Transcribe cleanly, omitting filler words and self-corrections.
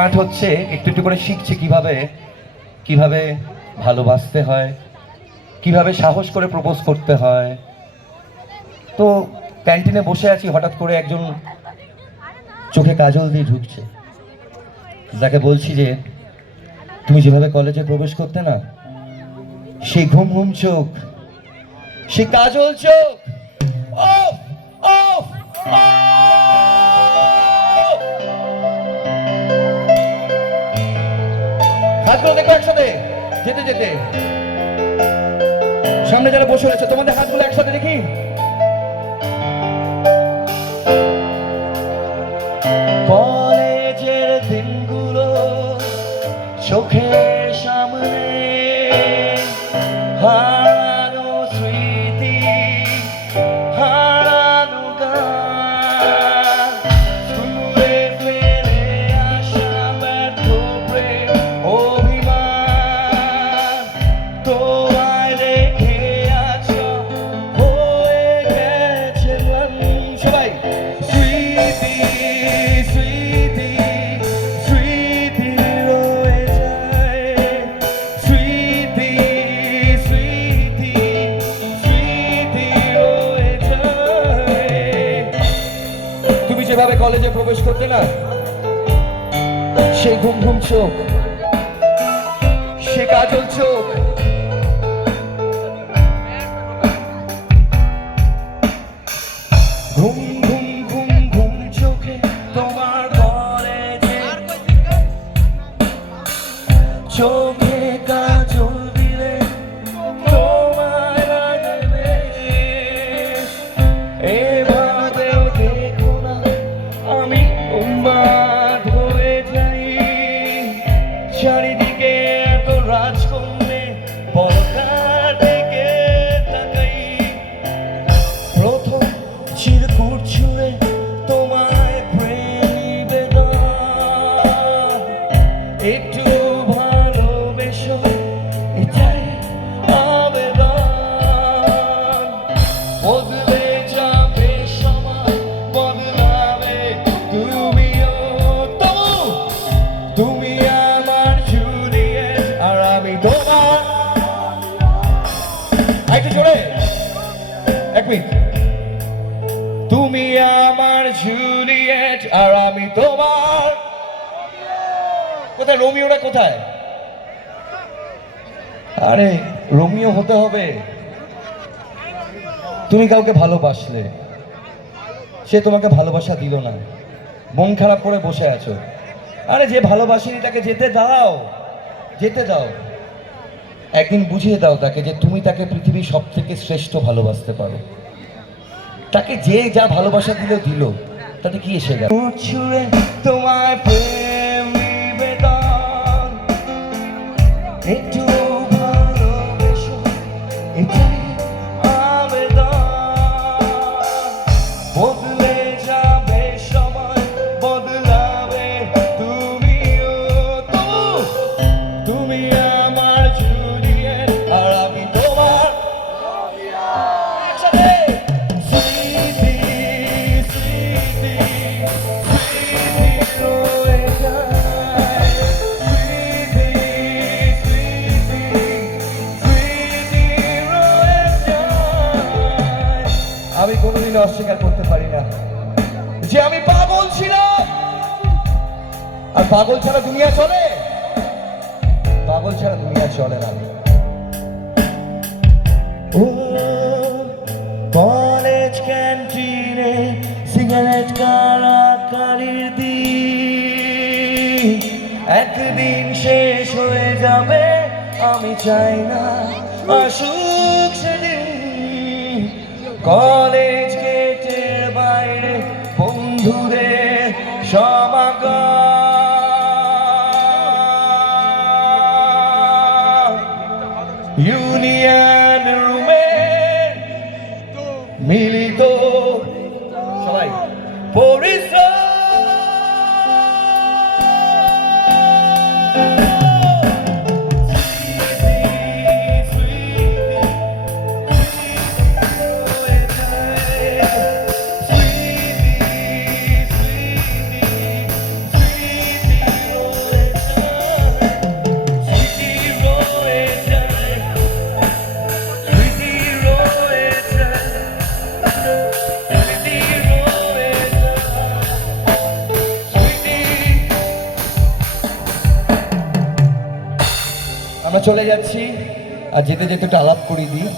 পাঠ হচ্ছে একটু একটু করে শিখছে কিভাবে কিভাবে ভালোবাসতে হয়, কিভাবে সাহস করে প্রপোজ করতে হয়। তো ক্যান্টিনে বসে আছি, হঠাৎ করে একজন চোখে কাজল দিয়ে ঢুকছে, যাকে বলছি যে তুমি যেভাবে কলেজে প্রবেশ করতে না, সেই ঘুম ঘুম চোখ, সেই কাজল চোখ, ওফ ওফ হাতগুলো দেখো একসাথে যেতে যেতে, সামনে যারা বসে রয়েছে তোমাদের হাতগুলো একসাথে দেখি। কলেজের দিনগুলো চোখের সামনে, হারানো স্মৃতি, হারানো গান, স্কুলে ফেলে আসা ব্যর্থ প্রেম অভিমান, তোমায় রেখে আছো হয়ে গেছে সবাই স্মৃতি স্মৃতি স্মৃতি রয়ে যায়, স্মৃতি স্মৃতি স্মৃতি রয়ে যায়। তুমি যেভাবে কলেজে প্রবেশ করতে না, সেই ঘুম ঘুম চোখ, সে কাজল চোখ, ঘুম ঘুম ঘুম ঘুম চোখে তোমার কলেজে, চোখে কাজল দিলে তোমায় লাগে বেশ। এভাবেও দেখো না আমি উন্মাদ হয়ে যাই, চারিদিকে এত রাজকন্যে পর্দার দিকে তাকাই, প্রথম চিরকুট ছুঁড়ে তোমায় প্রেম নিবেদন, একটু ভালোবেসো এটাই আবেদন, বদলে যাবে সময়, বদলাবে তুমিও, তবু তুমি আমার জুলিয়েট আর আমি তোমার। একটু জোরে, এক মিনিট। তুমি আমার জুলিয়েট আর আমি তোমার। কোথায় রোমিওরা, কোথায়? আরে রোমিও হতে হবে। তুমি কাউকে ভালোবাসলে, সে তোমাকে ভালোবাসা দিল না, মন খারাপ করে বসে আছো। আরে যে ভালোবাসেনি তাকে যেতে দাও, যেতে দাও। একদিন বুঝিয়ে দাও তাকে যে তুমি তাকে পৃথিবীর সব থেকে শ্রেষ্ঠ ভালোবাসতে পারো। তাকে যে যা ভালোবাসা দিল, তাতে কি এসে গেল? ছুঁড়ে তোমায় প্রেম নিবেদন, একটু ভালোবেসো এটাই আবেদন, বদলে যাবে সময়, বদলাবে তুমিও, তবু তুমি আমার জুলিয়েট আর আমি তোমার। একসাথে স্মৃতি স্মৃতি স্মৃতি রয়ে যায়, স্মৃতি স্মৃতি স্মৃতি রয়ে যায়। আমি কোনোদিন অস্বীকার করতে পারি না যে আমি পাগল ছিলাম। আর পাগল ছাড়া দুনিয়া চলে? পাগল ছাড়া দুনিয়া চলে না। ও কলেজ ক্যান্টিনে সিগারেট কারাকারির দিন একদিন শেষ হয়ে যাবে, আমি চাই না আসুক সেদিন। কলেজ গেটের বাইরে বন্ধুদের সমাগম, ইউনিয়ন রুমে মিলিত সবাই পরিশ্রম, স্মৃতি আমরা চলে যাচ্ছি, আর যেতে যেতে একটু আলাপ করিয়ে দিই।